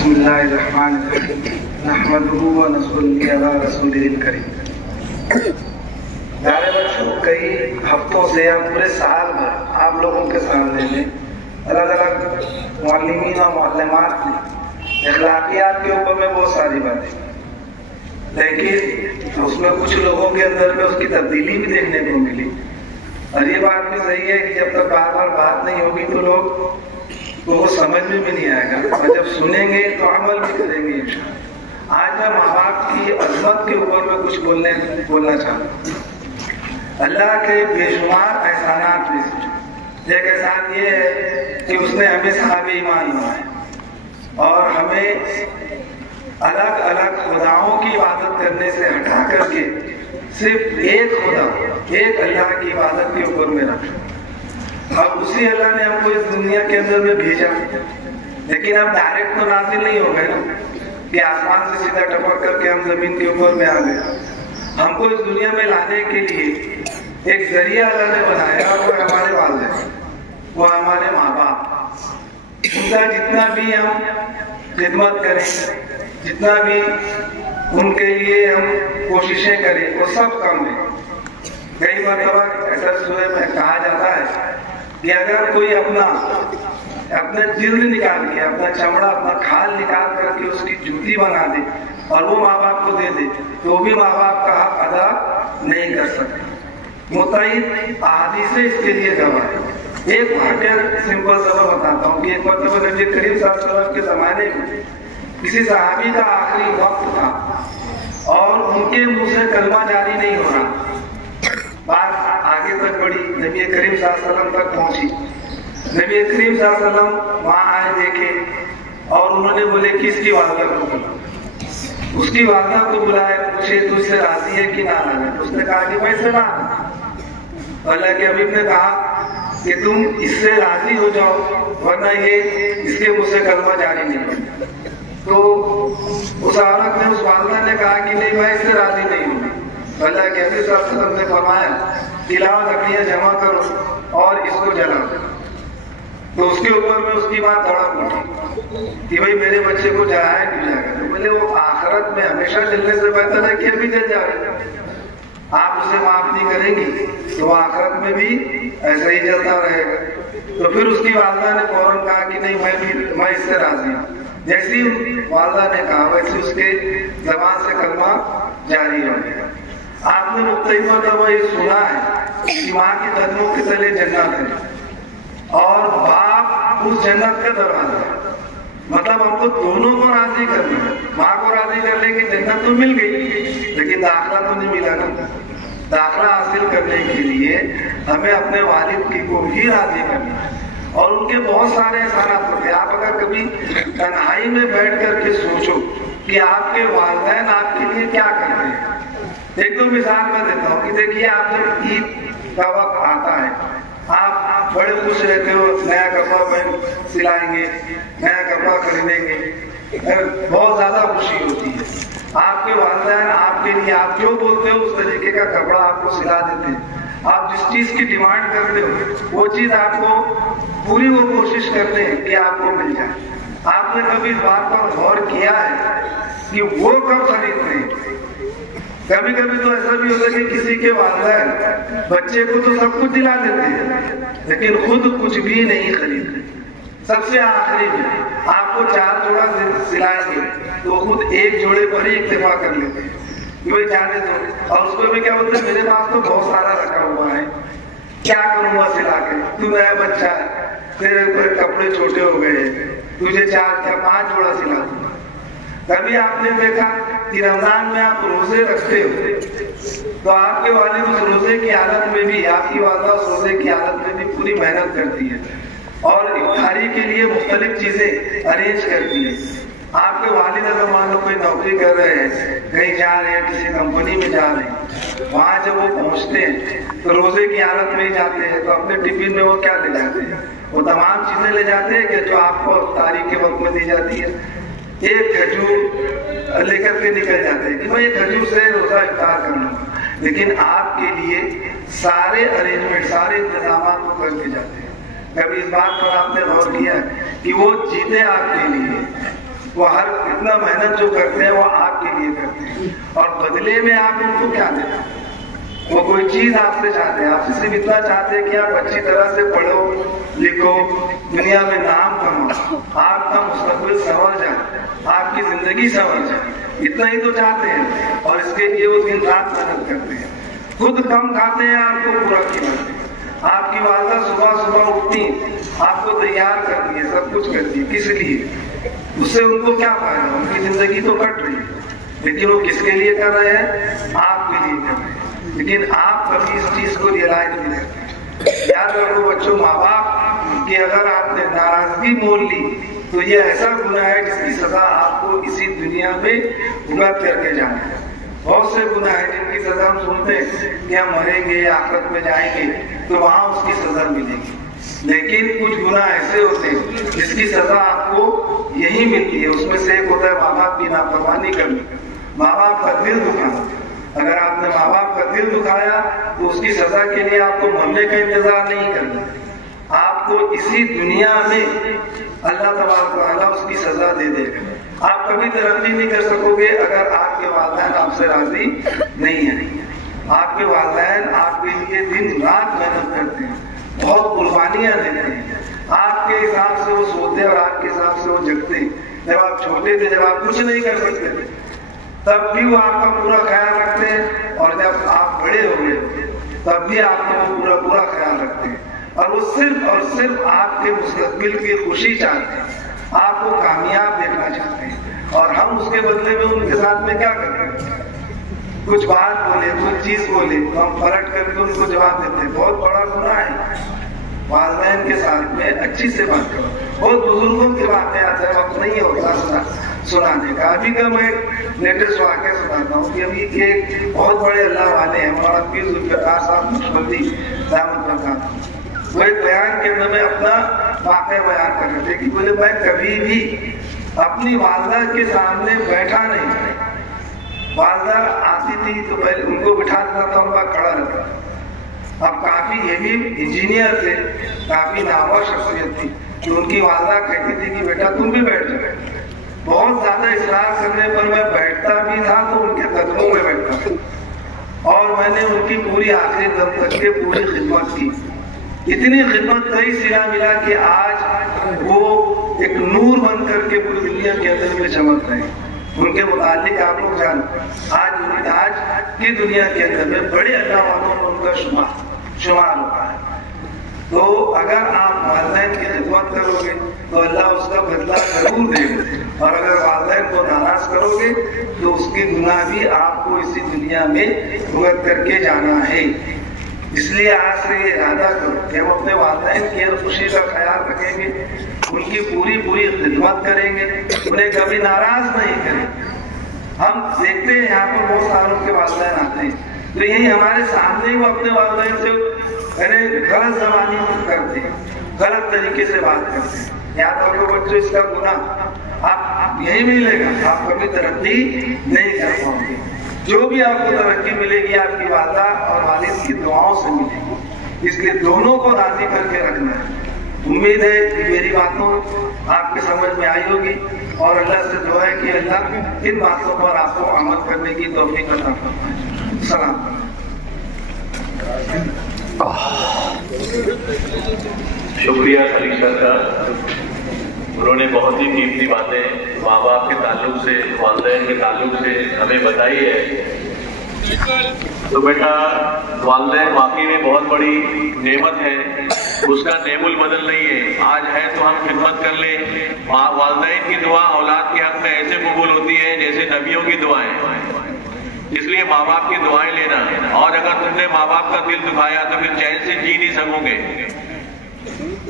بسم اللہ الرحمن الرحیم نحمدہ و نصلی علی رسولہ الکریم۔ پیارے بچوں، کئی ہفتوں سے یا پورے سال بھر آپ لوگوں کے سامنے میں الگ الگ معلمین اور معلمات نے اخلاقیات کے اوپر میں بہت ساری باتیں، لیکن اس میں کچھ لوگوں کے اندر میں اس کی تبدیلی بھی دیکھنے کو ملی۔ اور یہ بات بھی صحیح ہے کہ جب تک بار بار بات نہیں ہوگی تو لوگ کو وہ سمجھ میں بھی نہیں آئے گا، اور جب سنیں گے تو عمل بھی کریں گے انشاءاللہ۔ آج میں ماں باپ کی عظمت کے اوپر میں کچھ بولنا چاہتا ہوں۔ اللہ کے بے شمار احسانات میں سے ایک احسان یہ ہے کہ اس نے ہمیں صاحب ایمان بنایا اور ہمیں الگ الگ خداؤں کی عبادت کرنے سے ہٹا کر کے صرف ایک خدا، ایک اللہ کی عبادت کے اوپر میں رکھا۔ اب اسی اللہ نے ہم کو اس دنیا کے اندر میں بھیجا، لیکن ہم ڈائریکٹ تو نازل نہیں ہو گئے نا کہ آسمان سے سیدھا ٹپک کر کے ہم زمین کے اوپر میں آ گئے۔ ہم کو اس دنیا میں لانے کے لیے ایک ذریعہ اللہ نے بنایا، وہ ہمارے والدین، وہ ہمارے ماں باپ۔ ان کا جتنا بھی ہم خدمت کریں، جتنا بھی ان کے لیے ہم کوششیں کریں، وہ سب کم ہے۔ کئی مرتبہ ایسا سورہ میں کہا جاتا ہے کہ اگر کوئی اپنا جلد نکال کے، اپنا چمڑا، اپنا کھال نکال کر کے اس کی جوتی بنا دے اور وہ ماں باپ کو دے دے تو بھی ماں باپ کا حق ادا نہیں کر سکتے۔ متعدد احادیث اس کے لیے گواہ ہے۔ ایک واقعہ سمپل سا بتاتا ہوں کہ ایک مرتبہ نبی کریم صلی اللہ علیہ وسلم کے زمانے میں کسی صحابی کا آخری وقت تھا اور ان کے منہ سے کلمہ جاری نہیں ہو رہا۔ بات آگے تک بڑھی، نبی کریم صلی اللہ علیہ وسلم تک پہنچی۔ نبی کریم صلی اللہ علیہ وسلم وہاں آئے، دیکھے اور انہوں نے بولے کہ اس کی والدہ کو بلا۔ اس کی والدہ کو بلائے، پوچھے تو اس سے راضی ہے کہ ناراض ہے؟ اس نے کہا کہ میں اس سے راضی ہوں۔ اللہ کے حبیب نے کہا کہ تم اس سے راضی ہو جاؤ ورنہ یہ اس کے منہ سے کلمہ جاری نہیں ہوگا۔ تو اس عورت نے، اس والدہ نے کہا کہ نہیں، میں اس سے راضی نہیں ہوں۔ اللہ کے حبیب صلی اللہ علیہ وسلم نے فرمایا کہ لاؤ لکڑیاں جمع کرو اور اس کو جلاؤ۔ تو اس کے اوپر میں اس کی بات دھڑک اٹھی کہ بھائی میرے بچے کو جلایا کیوں جائے گا؟ تو بولے وہ آخرت میں ہمیشہ جلنے سے بہتر ہے کہ ابھی جل جائے۔ آپ اسے معاف نہیں کریں گی تو وہ آخرت میں بھی ایسا ہی جلتا رہے گا۔ تو پھر اس کی والدہ نے فوراً کہا کہ نہیں، میں اس سے راضی ہوں۔ جیسی والدہ نے کہا ویسے اس کے زبان سے کلمہ جاری ہو گیا۔ آپ نے مختلف مرتبہ یہ سنا ہے کہ ماں کے قدموں کے تلے جنت ہے اور باپ اس جنت کا دروازہ ہے۔ مطلب ہم کو دونوں کو راضی کرنا ہے۔ ماں کو راضی کر لیں کہ جنت تو مل گئی لیکن داخلہ تو نہیں ملا نا۔ داخلہ حاصل کرنے کے لیے ہمیں اپنے والد کی کو بھی راضی کرنا ہے اور ان کے بہت سارے احسانات ہوتے ہیں۔ آپ اگر کبھی تنہائی میں بیٹھ کر کے سوچو کہ آپ کے والدین آپ کے لیے کیا کرتے ہیں۔ ایک دو مثال میں دیتا ہوں کہ دیکھیے، آپ جب عید کا وقت آتا ہے آپ بڑے خوش رہتے ہو، نیا کپڑا پہن سلائیں گے، نیا کپڑا خریدیں گے، بہت زیادہ خوشی ہوتی ہے۔ آپ کے والدین آپ کے لیے آپ جو بولتے ہو اس طریقے کا کپڑا آپ کو سلا دیتے ہیں۔ آپ جس چیز کی ڈیمانڈ کرتے ہو وہ چیز آپ کو پوری وہ کوشش کرتے ہیں کہ آپ کو مل جائے۔ آپ نے کبھی اس بات پر غور کیا ہے کہ وہ کب خریدتے ہیں؟ کبھی کبھی تو ایسا بھی ہوتا ہے کہ کسی کے والدین بچے کو تو سب کچھ دلا دیتے ہیں لیکن خود کچھ بھی نہیں خریدتے۔ سب سے آخری میں آپ کو 4 جوڑا سلائیں گے تو خود ایک جوڑے پر ہی اکتفا کر لیتے ہیں کہ بھائی جانے دو۔ اور اس کو بھی کیا بولتے ہیں، میرے پاس تو بہت سارا رکھا ہوا ہے، کیا کروں گا سلا کے؟ تو نیا بچہ ہے، تیرے اوپر کپڑے چھوٹے ہو گئے، تجھے 4 یا 5 جوڑا سلا دوں گا۔ کبھی آپ نے دیکھا کہ رمضان میں آپ روزے رکھتے ہو تو آپ کے والد اس روزے کی حالت میں بھی، آپ کی والدہ اس روزے کی حالت میں بھی پوری محنت کرتی ہے اور افطاری کے لیے مختلف چیزیں ارینج کرتی ہے۔ آپ کے والد اگر مان لو کوئی نوکری کر رہے ہیں، کہیں جا رہے ہیں، کسی کمپنی میں جا رہے ہیں، وہاں جب وہ پہنچتے ہیں تو روزے کی حالت میں ہی جاتے ہیں تو اپنے ٹفن میں وہ کیا لے جاتے ہیں؟ وہ تمام چیزیں لے جاتے ہیں کہ جو آپ کو افطاری کے وقت میں دی جاتی ہے۔ ایک کھجور لے کر کے نکل جاتے ہیں کہ میں یہ کھجور سے روزہ افطار کر لوں گا، لیکن آپ کے لیے سارے ارینجمنٹ، سارے انتظامات کو کر کے جاتے ہیں۔ کبھی اس بات پر آپ نے غور کیا کہ وہ جیتے آپ کے لیے، وہ ہر اتنا محنت جو کرتے ہیں وہ آپ کے لیے کرتے ہیں، اور بدلے میں آپ ان کو کیا دیتے ہیں؟ وہ کوئی چیز آپ سے چاہتے ہیں، آپ سے صرف اتنا چاہتے ہیں کہ آپ اچھی طرح سے پڑھو لکھو، دنیا میں نام کماؤ، آپ کا مستقبل سنور جائے، آپ کی زندگی سنور جائے، اتنا ہی تو چاہتے ہیں، اور اس کے لیے وہ دن رات محنت کرتے ہیں، خود کم کھاتے ہیں، آپ کو پورا کھلاتے ہیں۔ آپ کی والدہ صبح صبح اٹھتی ہیں، آپ کو تیار کرتی ہے، سب کچھ کرتی ہے، کس لیے؟ اس سے ان کو کیا فائدہ؟ ان کی زندگی تو کٹ رہی ہے، لیکن وہ کس کے لیے کر رہے ہیں؟ آپ کے لیے کر رہے ہیں، لیکن آپ کبھی اس چیز کو ریئلائز نہیں کرتے۔ یاد رکھو بچوں، ماں باپ کی اگر آپ نے ناراضگی مول لی تو یہ ایسا گناہ ہے جس کی سزا آپ کو اسی دنیا میں بھگت کر کے جانا ہے۔ بہت سے گناہ ہیں جن کی سزا ہم سنتے ہیں کہ ہم مریں گے، آخرت میں جائیں گے تو وہاں اس کی سزا ملے گی، لیکن کچھ گناہ ایسے ہوتے ہیں جس کی سزا آپ کو یہی ملتی ہے۔ اس میں سے ایک ہوتا ہے ماں باپ کی نافرمانی کرنا، ماں باپ کا دل دکھانا۔ اگر آپ نے ماں باپ کا دل دکھایا تو اس کی سزا کے لیے آپ کو مرنے کا انتظار نہیں کرنا، آپ کو اسی دنیا میں اللہ تبارک و تعالیٰ اس کی سزا دے دے گا۔ آپ کبھی ترقی نہیں کر سکو گے اگر آپ کے والدین آپ سے راضی نہیں ہیں۔ آپ کے والدین آپ کے لیے دن رات محنت کرتے ہیں، بہت قربانیاں دیتے ہیں، آپ کے حساب سے وہ سوتے اور آپ کے حساب سے وہ جگتے ہیں۔ جب آپ چھوٹے تھے، جب آپ کچھ نہیں کر سکتے تھے، تب بھی وہ آپ کا پورا خیال رکھتے ہیں، اور جب آپ بڑے ہو گئے تب بھی آپ کا وہ پورا خیال رکھتے ہیں، اور وہ صرف اور صرف آپ کے مستقبل کی خوشی چاہتے ہیں، آپ کو کامیاب دیکھنا چاہتے ہیں۔ اور ہم اس کے بدلے میں ان کے ساتھ میں کیا کرتے ہیں؟ کچھ بات بولے، کچھ چیز بولے تو ہم پلٹ کر کے ان کو جواب دیتے ہیں۔ بہت بڑا گناہ ہے والدین کے ساتھ میں اچھی سے بات کرو۔ بہت بزرگوں کی باتیں آتا ہے، وقت نہیں ہوتا سنانے کا۔ ابھی کا میں لیٹسٹ واقعہ سناتا ہوں کہ ابھی ایک بہت بڑے اللہ والے ہیں، مولانا پیر ذوالفقار صاحب نقشبندی دامت برکاتہ، وہ ایک بیان کے اندر میں اپنا واقعہ بیان کر رہے تھے کہ بولے میں کبھی بھی اپنی والدہ کے سامنے بیٹھا نہیں، والدہ آتی تھی تو پہلے ان کو بٹھا دیتا تھا، ان کا کھڑا رہتا تھا۔ اب کافی ہیوی انجینئر تھے، کافی نامور شخصیت تھی، تو ان کی والدہ کہتی تھی کہ بیٹا تم بھی بیٹھ جاؤ۔ بہت زیادہ اصرار کرنے پر میں بیٹھتا بھی تھا تو ان کے قدموں میں بیٹھتا تھا، اور میں نے ان کی پوری آخری دم تک کے پوری خدمت کی۔ اتنی خدمت کئی سلا ملا کہ آج وہ ایک نور بن کر کے پوری دنیا کے اندر میں چمک رہے ہیں۔ ان کے متعلق آپ لوگ جانتے ہیں آج کی دنیا کے اندر میں بڑے اللہ والوں میں ان کا شمار ہوتا ہے۔ تو اگر آپ والدین کی خدمت کرو گے تو اللہ اس کا بدلہ ضرور دے گا، اور اگر والدین کو ناراض کرو گے تو اس کے گناہ بھی آپ کو اسی دنیا میں بھگت کر کے جانا ہے۔ اس لیے آج سے یہ ارادہ کرو کہ ہم اپنے والدین کی ہر خوشی کا خیال رکھیں گے، ان کی پوری خدمت کریں گے، انہیں کبھی ناراض نہیں کریں گے۔ ہم دیکھتے ہیں یہاں پر بہت ساروں کے والدین آتے ہیں تو یہی ہمارے سامنے وہ اپنے والدین سے غلط زبانی کرتے ہیں، غلط طریقے سے بات کرتے ہیں۔ یاد رکھو بچوں، اس کا گناہ آپ یہی ملے گا، آپ کبھی ترقی نہیں کر پاؤ گے۔ جو بھی آپ کو ترقی ملے گی آپ کی والدہ اور والد کی دعاؤں سے ملے گی، اس لیے دونوں کو راضی کر کے رکھنا ہے۔ امید ہے کہ میری باتوں آپ کے سمجھ میں آئی ہوگی، اور اللہ سے دعا ہے کہ اللہ ان باتوں پر آپ کو عمل کرنے کی توفیق عطا فرمائے۔ السلام علیکم۔ شکریہ خلیفہ صاحب، انہوں نے بہت ہی قیمتی باتیں ماں باپ کے تعلق سے، والدین کے تعلق سے ہمیں بتائی ہے۔ تو بیٹا، والدین واقعی میں بہت بڑی نعمت ہے، اس کا نعم البدل نہیں ہے۔ آج ہے تو ہم خدمت کر لیں۔ والدین کی دعا اولاد کے حق میں ایسے قبول ہوتی ہے جیسے نبیوں کی دعائیں۔ اس لیے ماں باپ کی دعائیں لینا، اور اگر تم نے ماں باپ کا دل دکھایا تو پھر چین سے جی نہیں سکو گے۔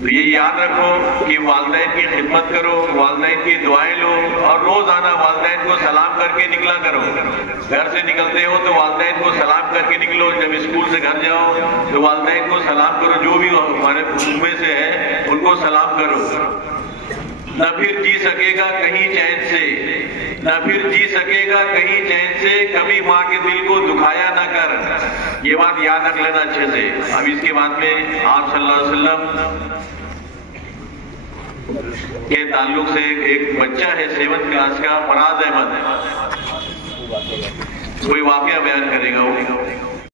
تو یہ یاد رکھو کہ والدین کی خدمت کرو، والدین کی دعائیں لو، اور روزانہ والدین کو سلام کر کے نکلا کرو۔ گھر سے نکلتے ہو تو والدین کو سلام کر کے نکلو، جب اسکول سے گھر جاؤ تو والدین کو سلام کرو، جو بھی ہمارے میں سے ہے ان کو سلام کرو۔ نہ پھر جی سکے گا کہیں چین سے، نہ پھر جی سکے گا کہیں چین سے، کبھی ماں کے دل کو دکھایا نہ کر۔ یہ بات یاد رکھ لینا اچھے سے۔ اب اس کے بعد میں آپ صلی اللہ علیہ وسلم کے تعلق سے ایک بچہ ہے 7th کلاس کا، فراز احمد، کوئی واقعہ بیان کرے گا وہ.